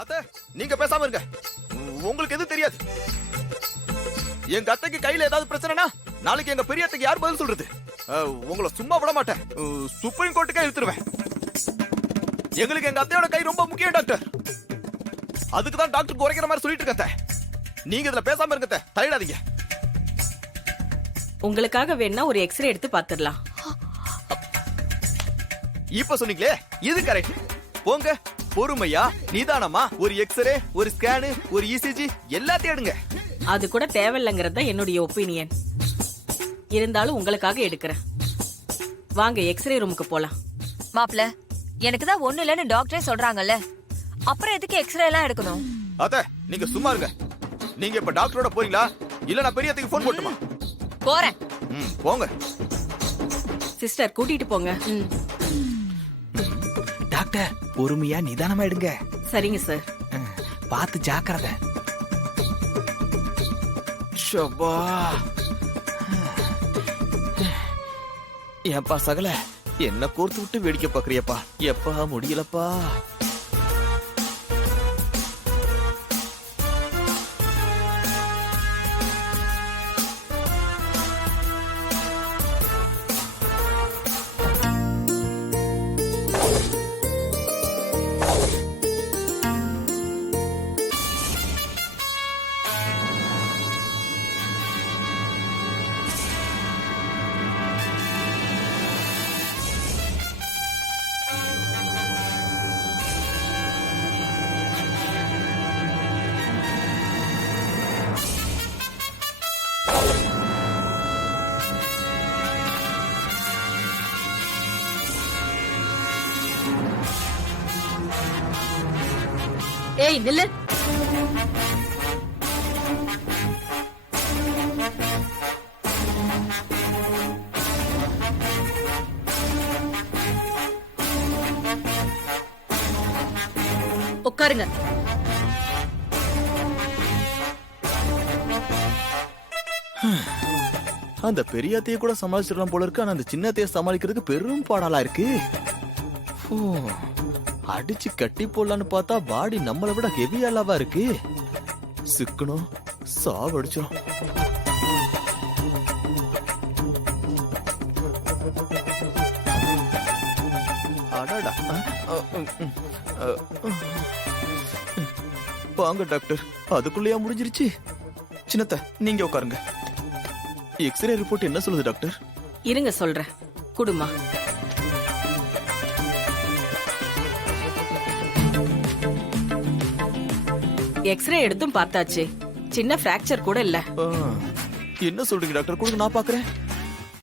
அத்தை, நீங்க பேசாம இருங்க. உங்களுக்கு எதுவும் தெரியாது. எங்க அத்தைக்கு கையில ஏதாவது பிரச்சனைனா நாளைக்கு எங்க பெரிய அத்தைக்கு யார் பதில் சொல்றது? உங்களை சும்மா விட மாட்டேன். சுப்ரீம் கோர்ட்டுக்கே இழுத்துருவேன். எங்களுக்கு எங்க அத்தையோட கை ரொம்ப முக்கியம் டாக்டர். அதுக்கு தான் டாக்டர் குறைக்கிற மாதிரி சொல்லிட்டு இருக்கேன். நீங்க இதுல பேசாம இருங்க, தலையிடாதீங்க. உங்களுக்காக வேணா ஒரு எக்ஸ்ரே எடுத்து பாத்துடலாம். இப்ப சொன்னீங்களே இது கரெக்ட். போங்க, பொறுமையா நிதானமா ஒரு எக்ஸ்ரே, ஒரு ஸ்கேனு, ஒரு இசிஜி எல்லாத்தையும் எடுங்க. அது கூட தேவையில்லைங்கிறது என்னுடைய ஒப்பீனியன். இருந்தாலும் உங்களுக்காக எடுக்கிறேன். வாங்க எக்ஸ்ரே ரூமுக்கு போலாம். மாப்ள, எனக்கு தான் ஒண்ணு இல்லன்னு டாக்டரே சொல்றாங்கல்ல, அப்புறம் எதுக்கு எக்ஸ்ரே எல்லாம் எடுக்கணும்? அத்தை, நீங்க சும்மா இருங்க. நீங்க இப்ப டாக்டரோட போறீங்களா இல்ல நான் பெரியத்துக்கு போன் போட்டுமா? போறேன். போங்க. சிஸ்டர் கூட்டிட்டு போங்க. டாக்டர் பொறுமையா நிதானமா எடுங்க. சரிங்க சார். பார்த்து ஜாக்கிரதை. ஷப்பா. ஏப்பா சகல, என்ன கோர்த்து விட்டு வேடிக்கை பாக்குறியப்பா? எப்பா முடியலப்பா. ஏய் நில்லு. உட்காருங்க. அந்த பெரியத்தைய கூட சமாளிச்சிடலாம் போல இருக்கு. ஆனா அந்த சின்னத்தைய சமாளிக்கிறதுக்கு பெரும் பாடாலா இருக்கு. அடிச்சு கட்டி போடலான்னு பார்த்தா பாடி நம்மளை விட ஹெவியாலாவா இருக்கு. சிக்கணும், சாவடிச்சோம். அடடா. வாங்க டாக்டர், அதுக்குள்ளேயா முடிஞ்சிருச்சு? சின்னத்த, நீங்க உட்காருங்க. எக்ஸ்ரே ரிப்போர்ட் என்ன சொல்லுது டாக்டர்? இருங்க சொல்றேன். குடுமா. எக்ஸ்ரே எடுத்தும் பார்த்தாச்சு. சின்ன பிராக்சர் கூட இல்ல. என்ன சொல்றீங்க டாக்டர்? கொடுங்க, நான் பாக்குறேன்.